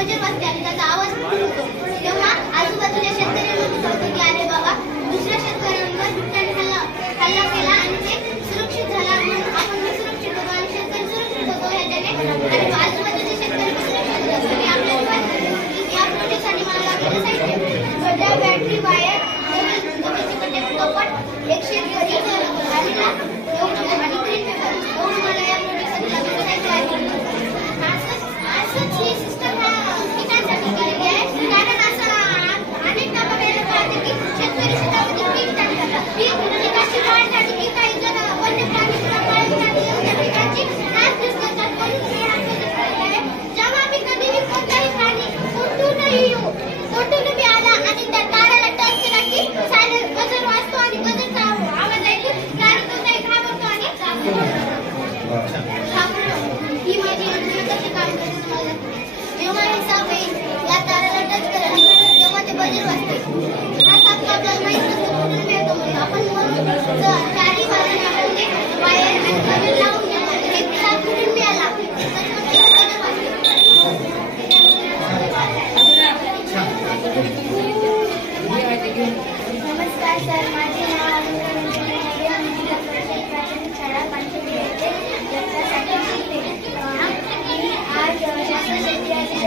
Budget वाजते आणि त्याचा आवाज होतो तेव्हा आजूबाजूच्या शेतकऱ्यांना कळतं की अरे बाबा दुसऱ्या शेतकऱ्यांवर बिबट्याने हल्ला केला आणि ते सुरक्षित झाला म्हणून आपण सुरक्षित होतो आणि शेतकरी सुरक्षित होतो ह्याच्याने आणि आजूबाजूचे शेतकरी सुरक्षित होतात आणि आपल्याला या प्रोजेक्टसाठी मला लागलेलं साहित्य गड्डा बॅटरी वायर जमिनीचे कट्टे कपट एक शेतकरी आणि ग्रीन पेपर मला या प्रोजेक्टसाठी लागलेलं साहित्य आहे. असंच ही सिस्टम पिकांसाठी केलेली आहे कारण असं अनेक बघायला पाहते की शेतकरी शेतामध्ये पीक टाकतात पिकाची वाढ झाली की काही जण वन्य प्राणी किंवा पाळीव प्राणी त्या पिकाची नासधूस करतात म्हणून मी हा प्रोजेक्ट केलेला आहे. जेव्हा मी कधीही कोणताही प्राणी कुठूनही आला आणि त्या ताराला टच केला की सायलेंट बजर वाजतो आणि बजरचा आवाज ऐकून कारण तो काही घाबरतो आणि ही माझी योजना कशी काम करते मला जेव्हा हे साप या ताराला टच करेल तेव्हा ते बजर वाजते. हा साप आपल्याला माहित नसतो कुठून मिळतो म्हणून आपण म्हणून चारी बाजूने आपण ते वायर आणि कवर लावून घेतो एक साप कुठून मिळाला नमस्कार सर, माझे नाव जिल्हा परिषद प्राथमिक शाळा पाचवी येथे आज शासन शेतकऱ्याचे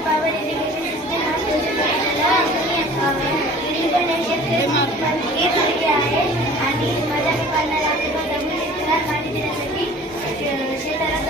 पॉवर इरिगेशन सिस्टम हा प्रोजेक्ट आहे आणि माझ्या दुकानाला जमिनीला पाणी देण्यासाठी शेताला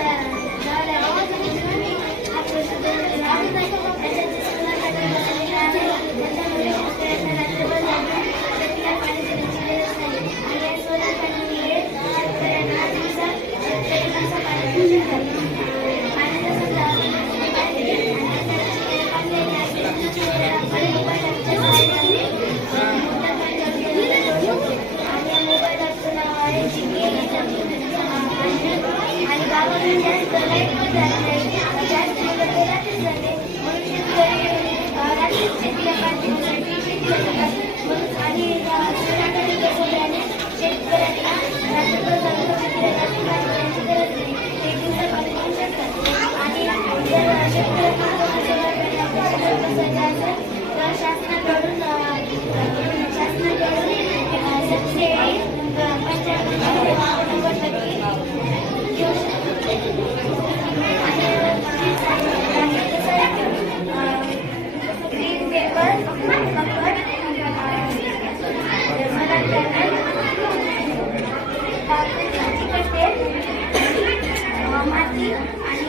माती आणि